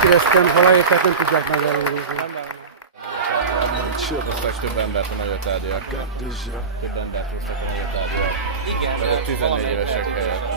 kiestem valamit, tehát nem tudják meg ellenőrizni. Hoztak több embert a nagyot tárgyak. Több embert hoztak a nagyot tárgyak. Igen, 14 évesek helyett.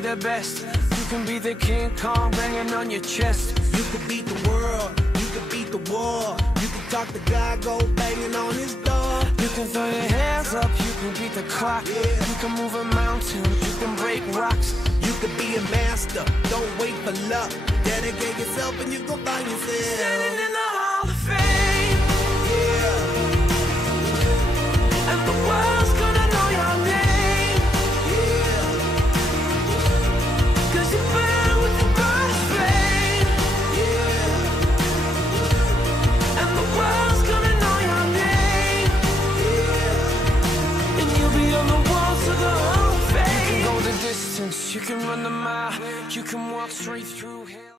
The best. You can be the King Kong banging on your chest. You can beat the world, you can beat the war. You can talk to God, go banging on his door. You can throw your hands up, you can beat the clock. Yeah. You can move a mountain, you can break rocks. You can be a master, don't wait for luck. Dedicate yourself and you gon' find yourself Standing in the Hall of Fame. Yeah. And the world's gonna know your name. You can run the mile, you can walk straight through hell.